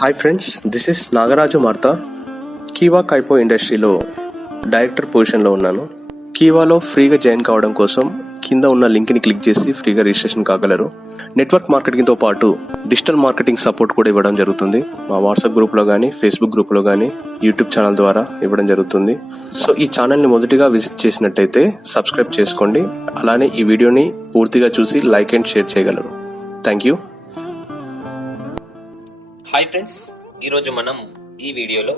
Hi friends this is Nagaraju Martha Keva Kaipo ఇండస్ట్రీలో director పొజిషన్లో ఉన్నాను. కీవాలో ఫ్రీగా జాయిన్ కావడం కోసం కింద ఉన్న లింక్ని క్లిక్ చేసి ఫ్రీగా రిజిస్ట్రేషన్ కాగలరు. నెట్వర్క్ మార్కెటింగ్తో పాటు డిజిటల్ మార్కెటింగ్ సపోర్ట్ కూడా ఇవ్వడం జరుగుతుంది. మా వాట్సాప్ గ్రూప్లో కానీ ఫేస్బుక్ గ్రూప్లో కానీ యూట్యూబ్ ఛానల్ ద్వారా ఇవ్వడం జరుగుతుంది. సో ఈ ఛానల్ని మొదటిగా విజిట్ చేసినట్టయితే సబ్స్క్రైబ్ చేసుకోండి. అలానే ఈ వీడియోని పూర్తిగా చూసి లైక్ అండ్ షేర్ చేయగలరు. థ్యాంక్ యూ హాయ్ ఫ్రెండ్స్ ఈరోజు మనం ఈ వీడియోలో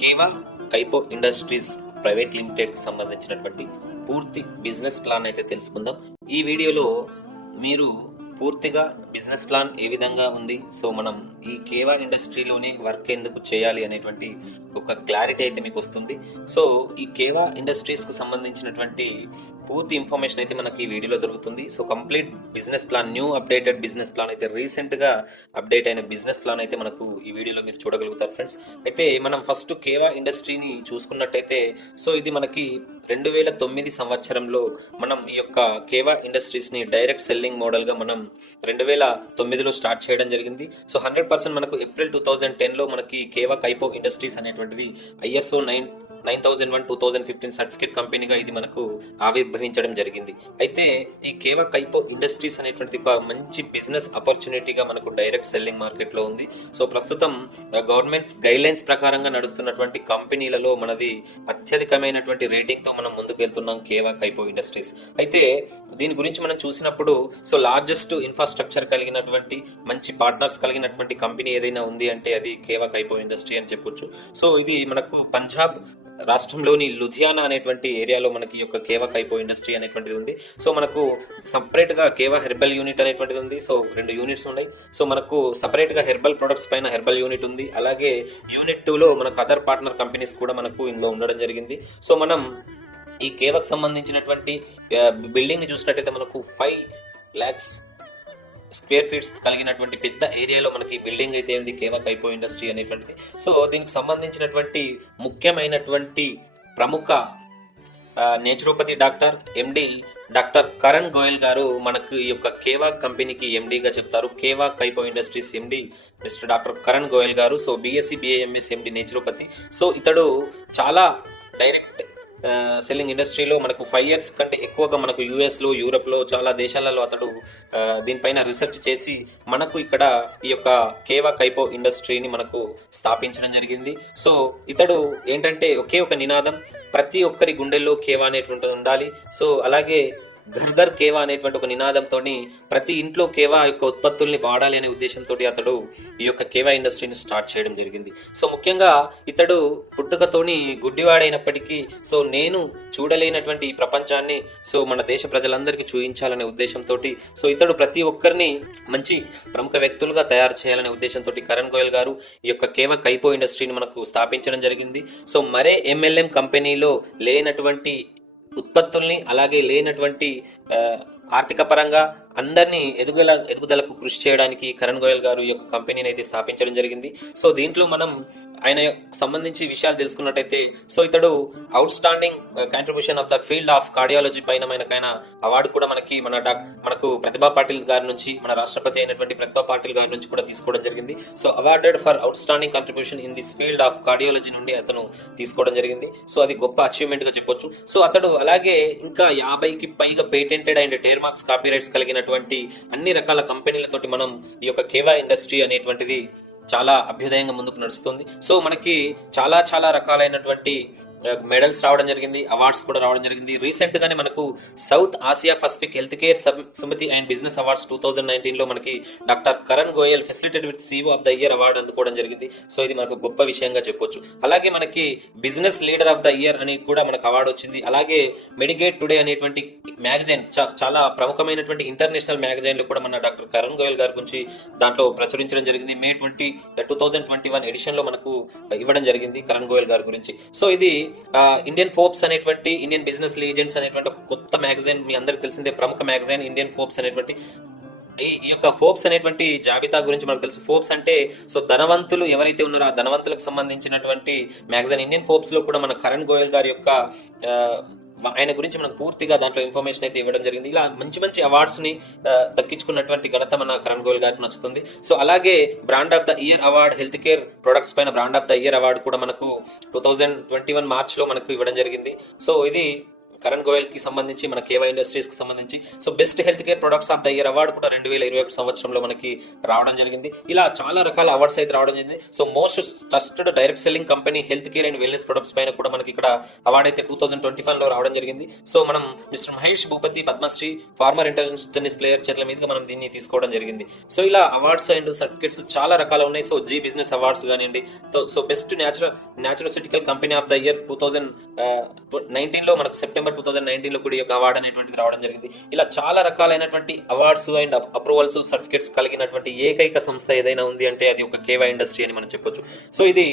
Keva Kaipo industries private limited సంబంధించినటువంటి పూర్తి బిజినెస్ ప్లాన్ అయితే తెలుసుకుందాం. ఈ వీడియోలో మీరు పూర్తిగా బిజినెస్ ప్లాన్ ఏ విధంగా ఉంది? సో మనం ఈ కేవా ఇండస్ట్రీలోనే వర్క్ ఎందుకు చేయాలి అనేటువంటి ఒక క్లారిటీ అయితే మీకు వస్తుంది సో ఈ కేవా ఇండస్ట్రీస్కి సంబంధించినటువంటి పూర్తి ఇన్ఫర్మేషన్ అయితే మనకి ఈ వీడియోలో దొరుకుతుంది. So complete business plan new updated business plan అయితే రీసెంట్గా అప్డేట్ అయిన బిజినెస్ ప్లాన్ అయితే మనకు ఈ వీడియోలో మీరు చూడగలుగుతారు ఫ్రెండ్స్ అయితే మనం ఫస్ట్ కేవా ఇండస్ట్రీని చూసుకున్నట్టయితే సో ఇది మనకి రెండు వేల తొమ్మిది సంవత్సరంలో మనం ఈ యొక్క కేవా ఇండస్ట్రీస్ని డైరెక్ట్ సెల్లింగ్ మోడల్గా మనం రెండు వేల తొమ్మిదిలో స్టార్ట్ చేయడం జరిగింది. సో హండ్రెడ్ పర్సెంట్ మనకు ఏప్రిల్ టూ థౌజండ్ టెన్లో మనకి కేవా కైపో ఇండస్ట్రీస్ అనేటువంటిది ISO nine nine thousand one two thousand fifteen certificate కంపెనీగా ఇది మనకు ఆవిర్భవించడం జరిగింది. అయితే ఈ కేవా కైపో ఇండస్ట్రీస్ అనేటువంటి ఒక మంచి బిజినెస్ ఆపర్చునిటీగా మనకు డైరెక్ట్ సెల్లింగ్ మార్కెట్లో ఉంది. సో ప్రస్తుతం గవర్నమెంట్స్ గైడ్లైన్స్ ప్రకారంగా నడుస్తున్నటువంటి కంపెనీలలో మనది అత్యధికమైనటువంటి రేటింగ్తో మనం ముందుకు వెళ్తున్నాం కేవా కైపో ఇండస్ట్రీస్. అయితే దీని గురించి మనం చూసినప్పుడు సో లార్జెస్ట్ ఇన్ఫ్రాస్ట్రక్చర్ కలిగినటువంటి మంచి పార్ట్నర్స్ కలిగినటువంటి కంపెనీ ఏదైనా ఉంది అంటే అది కేవా కైపో ఇండస్ట్రీ అని చెప్పొచ్చు. సో ఇది మనకు పంజాబ్ రాష్ట్రంలోని లుధియానా అనేటువంటి ఏరియాలో మనకి ఈ యొక్క కేవా కైపో ఇండస్ట్రీ అనేటువంటిది ఉంది. సో మనకు సపరేట్గా కేవా హెర్బల్ యూనిట్ అనేటువంటిది ఉంది. సో రెండు యూనిట్స్ ఉన్నాయి. సో మనకు సపరేట్గా హెర్బల్ ప్రొడక్ట్స్ పైన హెర్బల్ యూనిట్ ఉంది. అలాగే యూనిట్ టూలో మనకు అదర్ పార్ట్నర్ కంపెనీస్ కూడా మనకు ఇందులో ఉండడం జరిగింది. సో మనం ఈ కేవకు సంబంధించినటువంటి బిల్డింగ్ని చూసినట్టయితే మనకు ఫైవ్ ల్యాక్స్ స్క్వేర్ ఫీట్స్ కలిగినటువంటి పెద్ద ఏరియాలో మనకి బిల్డింగ్ అయితే ఉంది కేవా కైపో ఇండస్ట్రీ అనేటువంటిది. సో దీనికి సంబంధించినటువంటి ముఖ్యమైనటువంటి ప్రముఖ naturopathy doctor MD doctor Karan Goyal garu మనకు ఈ యొక్క కేవా కంపెనీకి ఎండీగా చెప్తారు. Keva Kaipo industries MD mister doctor Karan Goyal garu. So BSc BAMS MD naturopathy. So ఇతడు చాలా డైరెక్ట్ సెల్లింగ్ ఇండస్ట్రీలో మనకు ఫైవ్ ఇయర్స్ కంటే ఎక్కువగా మనకు యూఎస్లో యూరప్లో చాలా దేశాలలో అతడు దీనిపైన రీసెర్చ్ చేసి మనకు ఇక్కడ ఈ యొక్క కేవా కైపో ఇండస్ట్రీని మనకు స్థాపించడం జరిగింది. సో ఇతడు ఏంటంటే ఒకే ఒక నినాదం ప్రతి ఒక్కరి గుండెల్లో కేవా అనేటువంటిది ఉండాలి. సో అలాగే ఘర్ కేవా అనేటువంటి ఒక నినాదంతో ప్రతి ఇంట్లో కేవా యొక్క ఉత్పత్తుల్ని వాడాలి అనే ఉద్దేశంతో అతడు ఈ యొక్క కేవా ఇండస్ట్రీని స్టార్ట్ చేయడం జరిగింది. సో ముఖ్యంగా ఇతడు పుట్టుకతోని గుడ్డివాడైనప్పటికీ సో నేను చూడలేనటువంటి ఈ ప్రపంచాన్ని సో మన దేశ ప్రజలందరికీ చూపించాలనే ఉద్దేశంతో సో ఇతడు ప్రతి ఒక్కరిని మంచి ప్రముఖ వ్యక్తులుగా తయారు చేయాలనే ఉద్దేశంతో కరణ్ గోయల్ గారు ఈ యొక్క కేవా కైపో ఇండస్ట్రీని మనకు స్థాపించడం జరిగింది. సో మరే ఎంఎల్ఎం కంపెనీలో లేనటువంటి ఉత్పత్తుల్ని అలాగే లేనటువంటి ఆర్థిక పరంగా అందరినీ ఎదుగుదల ఎదుగుదలకు కృషి చేయడానికి కరణ్ గోయల్ గారు ఈ యొక్క కంపెనీని అయితే స్థాపించడం జరిగింది. సో దీంట్లో మనం ఆయన సంబంధించి విషయాలు తెలుసుకున్నట్టయితే సో ఇతడు out standing contribution of the field of cardiology పైన మనకైన అవార్డు కూడా మనకి మన డాక్ మనకు ప్రతిభా పాటిల్ గారి నుంచి మన రాష్ట్రపతి అయినటువంటి ప్రతిభా పాటిల్ గారి నుంచి కూడా తీసుకోవడం జరిగింది. So awarded for out standing contribution in this field of cardiology నుండి అతను తీసుకోవడం జరిగింది. సో అది గొప్ప అచీవ్మెంట్గా చెప్పొచ్చు. సో అతడు అలాగే ఇంకా యాభైకి పైగా patented and trade marks copyrights కలిగినటువంటి అన్ని రకాల కంపెనీలతోటి మనం ఈ యొక్క కేవా ఇండస్ట్రీ అనేటువంటిది చాలా అభ్యుదయంగా ముందుకు నడుస్తుంది. సో మనకి చాలా చాలా రకాలైనటువంటి మెడల్స్ రావడం జరిగింది అవార్డ్స్ కూడా రావడం జరిగింది. రీసెంట్ గానే మనకు South Asia Pacific health care summit and business awards two thousand నైన్టీన్లో మనకి doctor Karan Goyal facilitate with CEO of the year award అందుకోవడం జరిగింది. సో ఇది మనకు గొప్ప విషయంగా చెప్పొచ్చు. అలాగే మనకి business leader of the year అని కూడా మనకు అవార్డు వచ్చింది. అలాగే మెడిగేట్ టుడే అనేటువంటి మ్యాగజైన్ చాలా ప్రముఖమైనటువంటి ఇంటర్నేషనల్ మ్యాగజైన్లో కూడా మన డాక్టర్ కరణ్ గోయల్ గారి గురించి దాంట్లో ప్రచురించడం జరిగింది. May twenty two thousand twenty one ఎడిషన్లో మనకు ఇవ్వడం జరిగింది కరణ్ గోయల్ గారి గురించి. సో ఇది ఇండియన్ ఫోర్బ్స్ అనేటువంటి ఇండియన్ బిజినెస్ లీజెంట్స్ అనేటువంటి ఒక కొత్త మ్యాగజైన్ మీ అందరికి తెలిసిందే ప్రముఖ మ్యాగజైన్ ఇండియన్ ఫోర్బ్స్ అనేటువంటి. ఈ ఈ యొక్క ఫోర్బ్స్ అనేటువంటి జాబితా గురించి మనకు తెలుసు. ఫోర్బ్స్ అంటే సో ధనవంతులు ఎవరైతే ఉన్నారో ఆ ధనవంతులకు సంబంధించినటువంటి మ్యాగజైన్ ఇండియన్ ఫోర్బ్స్లో కూడా మన కరణ్ గోయల్ గారి యొక్క ఆయన గురించి మనకు పూర్తిగా దాంట్లో ఇన్ఫర్మేషన్ అయితే ఇవ్వడం జరిగింది. ఇలా మంచి మంచి అవార్డ్స్ని దక్కించుకున్నటువంటి ఘనత మన కరణ్ గోయల్ గారికి నచ్చుతుంది. సో అలాగే brand of the year award health care products పైన brand of the year award కూడా మనకు టూ థౌజండ్ ట్వంటీ వన్ మార్చ్లో మనకు ఇవ్వడం జరిగింది. సో ఇది కరణ్ గోయల్కి సంబంధించి మన కేవై ఇండస్ట్రీస్కి సంబంధించి. So best health care products of the year award కూడా రెండు వేల ఇరవై ఒకటి సంవత్సరంలో మనకి రావడం జరిగింది. ఇలా చాలా రకాల అవార్డ్స్ అయితే రావడం జరిగింది. So most trusted direct selling company health care and wellness products పైన కూడా మనకి ఇక్కడ అవార్డ్ అయితే టూ థౌసండ్ ట్వంటీ లో రావడం జరిగింది. సో మనం mister Mahesh Bhupathi Padmashri former international tennis player చేతుల మీదుగా మనం దీన్ని తీసుకోవడం జరిగింది. సో ఇలా అవార్డ్స్ అండ్ సర్టిఫికేట్స్ చాలా రకాలు ఉన్నాయి. సో జీ బిజినెస్ అవార్డ్స్ కానివ్వండి. So best natural nutraceutical company of the year two thousand నైన్టీన్లో మనకు సెప్టెంబర్ టూ థౌసండ్ నైన్టీన్లో కూడా ఈ యొక్క అవార్డు అనేటువంటిది రావడం జరిగింది. ఇలా చాలా రకాలైనటువంటి అవార్డ్స్ అండ్ అప్రూవల్స్ సర్టిఫికేట్స్ కలిగినటువంటి ఏకైక సంస్థ ఏదైనా ఉంది అంటే అది ఒక కేవా ఇండస్ట్రీ అని మనం చెప్పొచ్చు. సో ఇది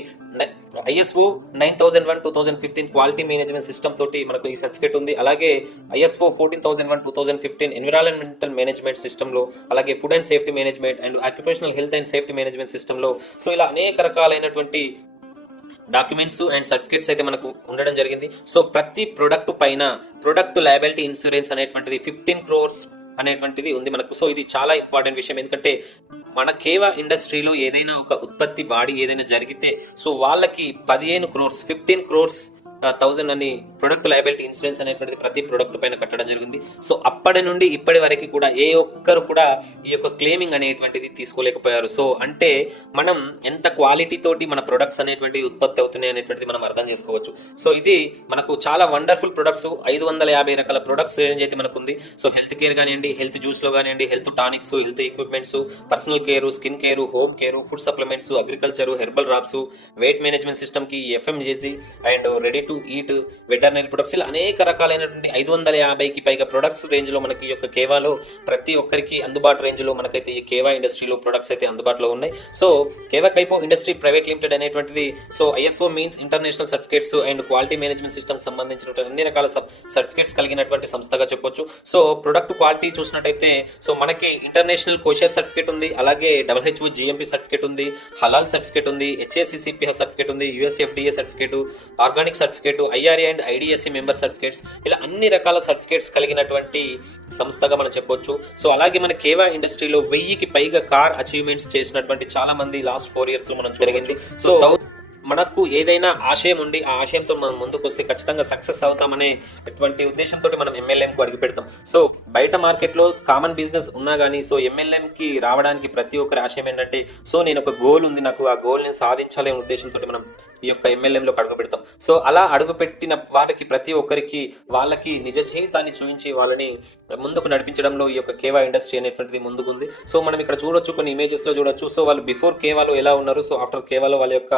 ISO nine thousand one two thousand fifteen quality management system తోటి మనకు ఈ సర్టిఫికేట్ ఉంది. అలాగే ISO fourteen thousand one two thousand fifteen environmental management సిస్టమ్లో అలాగే food and safety management and occupational health and safety management సిస్టమ్లో so ఇలా అనేక రకాలైనటువంటి డాక్యుమెంట్స్ అండ్ సర్టిఫికేట్స్ అయితే మనకు ఉండడం జరిగింది. సో ప్రతి ప్రొడక్ట్ పైన ప్రొడక్ట్ లయబిలిటీ ఇన్సూరెన్స్ అనేటువంటిది ఫిఫ్టీన్ క్రోర్స్ అనేటువంటిది ఉంది మనకు. సో ఇది చాలా ఇంపార్టెంట్ విషయం. ఎందుకంటే మన కేవా ఇండస్ట్రీలో ఏదైనా ఒక ఉత్పత్తి వాడి ఏదైనా జరిగితే సో వాళ్ళకి పదిహేను క్రోర్స్ ఫిఫ్టీన్ క్రోర్స్ థౌజండ్ అని ప్రొడక్ట్ లయబిలిటీ ఇన్సూరెన్స్ అనేటువంటిది ప్రతి ప్రొడక్ట్ పైన కట్టడం జరిగింది. సో అప్పటి నుండి ఇప్పటి వరకు కూడా ఏ ఒక్కరు కూడా ఈ యొక్క క్లెయిమింగ్ అనేటువంటిది తీసుకోలేకపోయారు. సో అంటే మనం ఎంత క్వాలిటీ తోటి మన ప్రొడక్ట్స్ అనేటువంటి ఉత్పత్తి అవుతున్నాయి అనేటువంటిది మనం అర్థం చేసుకోవచ్చు. సో ఇది మనకు చాలా వండర్ఫుల్ ప్రొడక్ట్స్ ఐదు వందల యాభై రకాల ప్రొడక్ట్స్ రేంజ్ అయితే మనకు ఉంది సో హెల్త్ కేర్ కానివ్వండి హెల్త్ జ్యూస్లో కానివ్వండి health tonics health equipments personal care skin care home care food supplements agriculture herbal drops weight management సిస్టమ్కి FMCG and ready to eat veterinary products ఇలా అనేక రకాలైనటువంటి ఐదు వందల యాభైకి పైగా ప్రొడక్ట్స్ రేంజ్లో మనకి ఈ యొక్క కేవాలో ప్రతి ఒక్కరికి అందుబాటు రేంజ్లో మనకైతే ఈ కేవా ఇండస్ట్రీలో ప్రొడక్ట్స్ అయితే అందుబాటులో ఉన్నాయి. So Keva Kaipo industry private limited అనేటువంటిది so ISO means international certificates and quality management system సంబంధించినటువంటి అన్ని రకాల సర్టిఫికేట్స్ కలిగినటువంటి సంస్థగా చెప్పొచ్చు. సో ప్రొడక్ట్ క్వాలిటీ చూసినట్టయితే సో మనకి ఇంటర్నేషనల్ కోషియర్ సర్టిఫికేట్ ఉంది అలాగే డబ్ల్యూహెచ్ఓ జిఎంపీ సర్టిఫికేట్ ఉంది హలాల్ సర్టిఫికేట్ ఉంది హెచ్ఏసిసిపి సర్టిఫికేట్ ఉంది USFDA certificate organic certificate IRA and IDSC member certificates ఇలా అన్ని రకాల సర్టిఫికేట్స్ కలిగినటువంటి సంస్థగా మనం చెప్పొచ్చు. సో అలాగే మన కేవా ఇండస్ట్రీలో వెయ్యికి పైగా కార్ అచీవ్మెంట్స్ చేసినటువంటి చాలా మంది లాస్ట్ ఫోర్ ఇయర్స్లో మనం జరిగింది. సో మనకు ఏదైనా ఆశయం ఉండి ఆ ఆశయంతో మనం ముందుకు వస్తే ఖచ్చితంగా సక్సెస్ అవుతామనే అటువంటి ఉద్దేశంతో మనం ఎంఎల్ఎంకు అడుగు పెడతాం. సో బయట మార్కెట్లో కామన్ బిజినెస్ ఉన్నా కానీ సో ఎంఎల్ఎంకి రావడానికి ప్రతి ఒక్కరి ఆశయం ఏంటంటే సో నేను ఒక గోల్ ఉంది నాకు ఆ గోల్ని సాధించాలనే ఉద్దేశంతో మనం ఈ యొక్క ఎంఎల్ఎంలో అడుగు పెడతాం. సో అలా అడుగుపెట్టిన వాళ్ళకి ప్రతి ఒక్కరికి వాళ్ళకి నిజ జీవితాన్ని చూపించి వాళ్ళని ముందుకు నడిపించడంలో ఈ యొక్క కేవా ఇండస్ట్రీ అనేటువంటిది ముందుకుంది. సో మనం ఇక్కడ చూడొచ్చు కొన్ని ఇమేజెస్లో చూడొచ్చు. సో వాళ్ళు బిఫోర్ కేవాలో ఎలా ఉన్నారు సో ఆఫ్టర్ కేవాలో వాళ్ళ యొక్క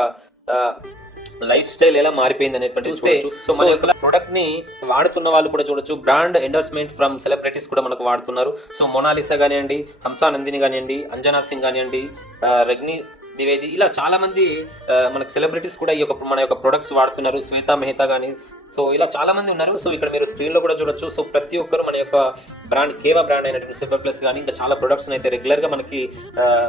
లైఫ్ స్టైల్ ఎలా మారిపోయింది అనేటువంటి చూడొచ్చు. సో మన యొక్క ప్రొడక్ట్ని వాడుతున్న వాళ్ళు కూడా చూడొచ్చు. బ్రాండ్ ఎండోర్స్మెంట్ ఫ్రమ్ సెలబ్రిటీస్ కూడా మనకు వాడుతున్నారు. సో మొనాలిసా కానివ్వండి హంసా నందిని కానివ్వండి అంజనా సింగ్ కానివ్వండి ఆ, రగ్ని ద్వివేది ఇలా చాలా మంది మనకు సెలబ్రిటీస్ కూడా ఈ యొక్క మన యొక్క ప్రొడక్ట్స్ వాడుతున్నారు. శ్వేతా మెహతా కానీ సో ఇలా చాలా మంది ఉన్నారు. సో ఇక్కడ మీరు స్క్రీన్లో కూడా చూడొచ్చు. సో ప్రతి ఒక్కరు మన యొక్క బ్రాండ్ కేవా బ్రాండ్ అయినటువంటి సిల్వర్ ప్లస్ కానీ ఇంకా చాలా ప్రొడక్ట్స్ అయితే రెగ్యులర్గా మనకి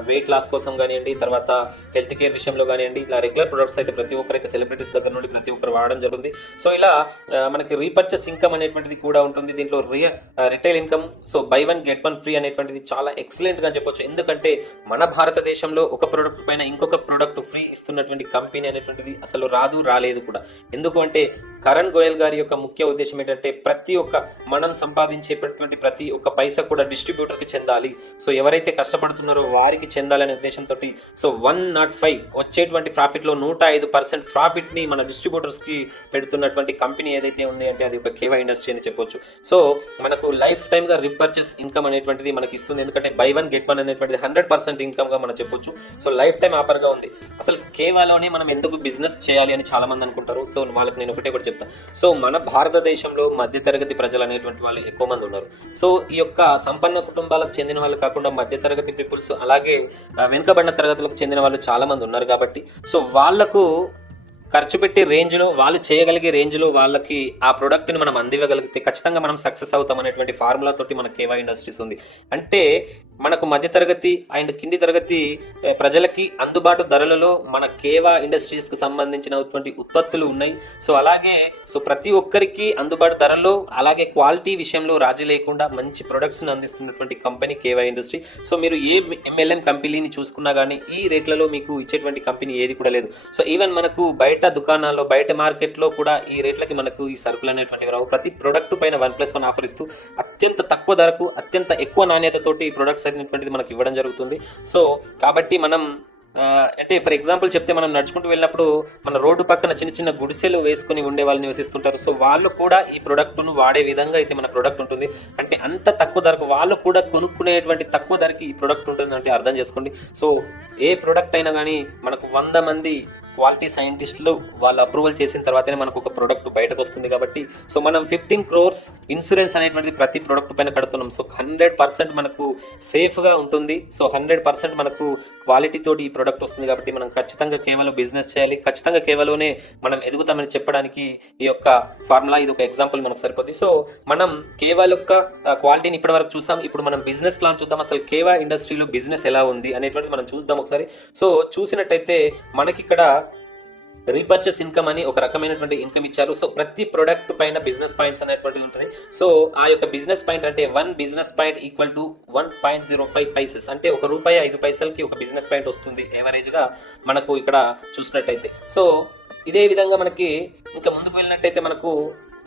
వెయిట్ లాస్ కోసం కానివ్వండి తర్వాత హెల్త్ కేర్ విషయంలో కానివ్వండి ఇలా రెగ్యులర్ ప్రొడక్ట్స్ అయితే ప్రతి ఒక్కరైతే సెలబ్రిటీస్ దగ్గర నుండి ప్రతి ఒక్కరు వాడడం జరుగుతుంది. సో ఇలా మనకి రీపర్చేస్ ఇన్కమ్ అనేటువంటిది కూడా ఉంటుంది. దీంట్లో రియ retail income so buy one get one free అనేటువంటిది చాలా ఎక్సలెంట్గా చెప్పొచ్చు. ఎందుకంటే మన భారతదేశంలో ఒక ప్రోడక్ట్ పైన ఇంకొక ప్రోడక్ట్ ఫ్రీ ఇస్తున్నటువంటి కంపెనీ అనేటువంటిది అసలు రాదు రాలేదు కూడా. ఎందుకు అంటే గోయల్ గారి యొక్క ముఖ్య ఉద్దేశం ఏంటంటే ప్రతి ఒక్క మనం సంపాదించేటటువంటి ప్రతి ఒక్క పైసా కూడా డిస్ట్రిబ్యూటర్కి చెందాలి. సో ఎవరైతే కష్టపడుతున్నారో వారికి చెందాలనే ఉద్దేశంతో సో వన్ నాట్ ఫైవ్ వచ్చేటువంటి ప్రాఫిట్లో నూట ఐదు పర్సెంట్ ప్రాఫిట్ని మన డిస్ట్రిబ్యూటర్స్కి పెడుతున్నటువంటి కంపెనీ ఏదైతే ఉంది అంటే అది ఒక కేవా ఇండస్ట్రీ అని చెప్పొచ్చు. సో మనకు లైఫ్ టైమ్గా రిపర్చేస్ ఇన్కమ్ అనేటువంటిది మనకి ఇస్తుంది. ఎందుకంటే బై వన్ గెట్ వన్ అనేటువంటిది హండ్రెడ్ పర్సెంట్ ఇన్కమ్గా మనం చెప్పొచ్చు. సో లైఫ్ టైం ఆఫర్గా ఉంది. అసలు కేవాలోనే మనం ఎందుకు బిజినెస్ చేయాలి అని చాలామంది అనుకుంటారు. సో వాళ్ళకి నేను ఒకటే కూడా చెప్తాను సో మన భారతదేశంలో మధ్యతరగతి ప్రజలు అనేటువంటి వాళ్ళు ఎక్కువ మంది ఉన్నారు. సో ఈ యొక్క సంపన్న కుటుంబాలకు చెందిన వాళ్ళు కాకుండా మధ్యతరగతి పీపుల్స్ అలాగే వెనుకబడిన తరగతులకు చెందిన వాళ్ళు చాలామంది ఉన్నారు కాబట్టి సో వాళ్ళకు ఖర్చు పెట్టి రేంజ్లో వాళ్ళు చేయగలిగే రేంజ్లో వాళ్ళకి ఆ ప్రోడక్ట్ని మనం అందివ్వగలిగితే ఖచ్చితంగా మనం సక్సెస్ అవుతాం అనేటువంటి ఫార్ములా తోటి మన కేవా ఇండస్ట్రీస్ ఉంది. అంటే మనకు మధ్యతరగతి అండ్ కింది తరగతి ప్రజలకి అందుబాటు ధరలలో మన కేవా ఇండస్ట్రీస్కి సంబంధించినటువంటి ఉత్పత్తులు ఉన్నాయి. సో అలాగే సో ప్రతి ఒక్కరికి అందుబాటు ధరల్లో అలాగే క్వాలిటీ విషయంలో రాజీ లేకుండా మంచి ప్రొడక్ట్స్ని అందిస్తున్నటువంటి కంపెనీ కేవా ఇండస్ట్రీ. సో మీరు ఏ ఎంఎల్ఎం కంపెనీని చూసుకున్నా కానీ ఈ రేట్లలో మీకు ఇచ్చేటువంటి కంపెనీ ఏది కూడా లేదు. సో ఈవెన్ మనకు బయట దుకాణాల్లో బయట మార్కెట్లో కూడా ఈ రేట్లకి మనకు ఈ సరుకులు అనేటువంటివి రావు. ప్రతి ప్రొడక్ట్ పైన వన్ ప్లస్ వన్ ఆఫర్ ఇస్తూ అత్యంత తక్కువ ధరకు అత్యంత ఎక్కువ నాణ్యతతోటి ఈ ప్రొడక్ట్స్ అనేటువంటిది మనకి ఇవ్వడం జరుగుతుంది. సో కాబట్టి మనం అంటే ఫర్ ఎగ్జాంపుల్ చెప్తే మనం నడుచుకుంటూ వెళ్ళినప్పుడు మన రోడ్డు పక్కన చిన్న చిన్న గుడిసెలు వేసుకుని ఉండే వాళ్ళు నివసిస్తుంటారు. సో వాళ్ళు కూడా ఈ ప్రోడక్ట్ను వాడే విధంగా అయితే మన ప్రోడక్ట్ ఉంటుంది. అంటే అంత తక్కువ ధరకు వాళ్ళు కూడా కొనుక్కునేటువంటి తక్కువ ధరకి ఈ ప్రోడక్ట్ ఉంటుంది అంటే అర్థం చేసుకోండి. సో ఏ ప్రోడక్ట్ అయినా కానీ మనకు వంద మంది క్వాలిటీ సైంటిస్టులు వాళ్ళు అప్రూవల్ చేసిన తర్వాతనే మనకు ఒక ప్రోడక్ట్ బయటకు వస్తుంది కాబట్టి సో మనం ఫిఫ్టీన్ క్రోర్స్ ఇన్సూరెన్స్ అనేటువంటిది ప్రతి ప్రోడక్ట్ పైన కడుతున్నాం. సో హండ్రెడ్ పర్సెంట్ మనకు సేఫ్గా ఉంటుంది. సో హండ్రెడ్ పర్సెంట్ మనకు క్వాలిటీతో ఈ ప్రోడక్ట్ వస్తుంది కాబట్టి మనం ఖచ్చితంగా కేవలం బిజినెస్ చేయాలి. ఖచ్చితంగా కేవలమే మనం ఎదుగుతామని చెప్పడానికి ఈ యొక్క ఫార్ములా ఇది ఒక ఎగ్జాంపుల్ మనకు సరిపోతుంది సో మనం కేవలం యొక్క క్వాలిటీని ఇప్పటి వరకు చూసాం. ఇప్పుడు మనం బిజినెస్ ప్లాన్ చూద్దాం. అసలు కేవా ఇండస్ట్రీలో బిజినెస్ ఎలా ఉంది అనేటువంటిది మనం చూద్దాం ఒకసారి. సో చూసినట్టయితే మనకి ఇక్కడ రీపర్చేస్ ఇన్కమ్ అని ఒక రకమైనటువంటి ఇన్కమ్ ఇచ్చారు. సో ప్రతి ప్రొడక్ట్ పైన బిజినెస్ పాయింట్స్ అనేటువంటివి ఉంటాయి. సో ఆ యొక్క బిజినెస్ పాయింట్ అంటే one business point equal to one point zero five paises అంటే ఒక రూపాయి ఐదు పైసలకి ఒక బిజినెస్ పాయింట్ వస్తుంది యావరేజ్గా మనకు ఇక్కడ చూసినట్టయితే. సో ఇదే విధంగా మనకి ఇంకా ముందుకు వెళ్ళినట్టయితే మనకు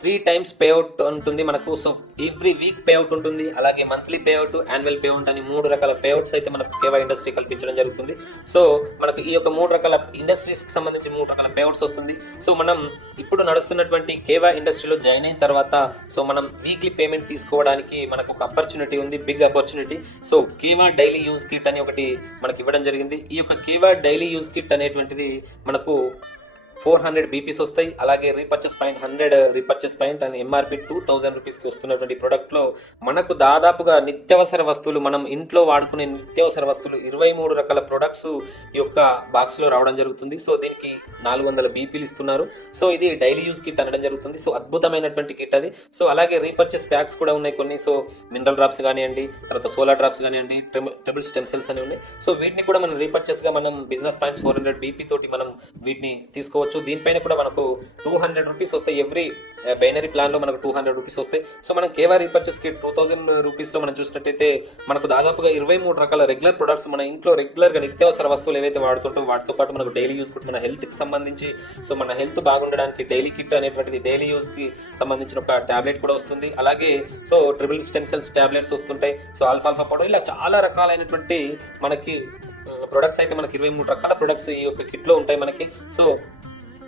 త్రీ టైమ్స్ పేఅవుట్ ఉంటుంది మనకు. సో ఎవ్రీ వీక్ పేఅవుట్ ఉంటుంది. అలాగే మంత్లీ పేఅవుట్ యాన్యువల్ పేఅవుట్ అని మూడు రకాల పేఅవుట్స్ అయితే మనకు కేవా ఇండస్ట్రీ కల్పించడం జరుగుతుంది. సో మనకు ఈ యొక్క మూడు రకాల ఇండస్ట్రీస్కి సంబంధించి మూడు రకాల పేఅవుట్స్ వస్తుంది. సో మనం ఇప్పుడు నడుస్తున్నటువంటి కేవా ఇండస్ట్రీలో జాయిన్ అయిన తర్వాత సో మనం వీక్లీ పేమెంట్ తీసుకోవడానికి మనకు ఒక ఆపర్చునిటీ ఉంది big opportunity so Keva daily use kit అని ఒకటి మనకి ఇవ్వడం జరిగింది. ఈ యొక్క కేవా డైలీ యూజ్ కిట్ అనేటువంటిది మనకు ఫోర్ హండ్రెడ్ బీపీస్ వస్తాయి. అలాగే repurchase point hundred repurchase point and MRP two thousand రూపీస్కి వస్తున్నటువంటి ప్రోడక్ట్లో మనకు దాదాపుగా నిత్యావసర వస్తువులు మనం ఇంట్లో వాడుకునే నిత్యావసర వస్తువులు ఇరవై మూడు రకాల ప్రొడక్ట్స్ ఈ యొక్క బాక్స్లో రావడం జరుగుతుంది. సో దీనికి నాలుగు వందల బీపీలు ఇస్తున్నారు. సో ఇది డైలీ యూస్ కిట్ అనడం జరుగుతుంది. సో అద్భుతమైనటువంటి కిట్ అది. సో అలాగే రీపర్చేస్ ప్యాక్స్ కూడా ఉన్నాయి కొన్ని. సో మినరల్ డ్రాప్స్ కానివ్వండి తర్వాత సోలార్ డ్రాప్స్ కానివ్వండి ట్రిబుల్ స్టెమ్ సెల్స్ అని ఉన్నాయి. సో వీటిని కూడా మనం రీపర్చేస్గా మనం business points four hundred BP తోటి మనం వీటిని తీసుకోవచ్చు. దీనిపైన కూడా మనకు టూ హండ్రెడ్ రూపీస్ వస్తాయి. ఎవ్రీ బైనరీ ప్లాన్లో మనకు టూ హండ్రెడ్ రూపీస్ వస్తాయి. సో మనం కేవా రీపర్చేస్కి టూ థౌజండ్ రూపీస్లో మనం చూసినట్టయితే మనకు దాదాపుగా ఇరవై మూడు రకాల రెగ్యులర్ ప్రొడక్ట్స్ మన ఇంట్లో రెగ్యులర్గా నిత్యావసర వస్తువులు ఏవైతే వాడుతుంటాం వాటితో పాటు మనకు డైలీ యూస్ కూడా మన హెల్త్కి సంబంధించి సో మన హెల్త్ బాగుండడానికి డైలీ కిట్ అనేటువంటిది డైలీ యూస్కి సంబంధించిన ఒక టాబ్లెట్ కూడా వస్తుంది. అలాగే so triple stem cells tablets వస్తుంటాయి. సో ఆల్ఫాల్ఫా పౌడర్ ఇలా చాలా రకాలైనటువంటి మనకి uh, ప్రొడక్ట్స్ అయితే మనకి ఇరవై మూడు రకాల ప్రొడక్ట్స్ ఈ యొక్క కిట్లో ఉంటాయి మనకి. సో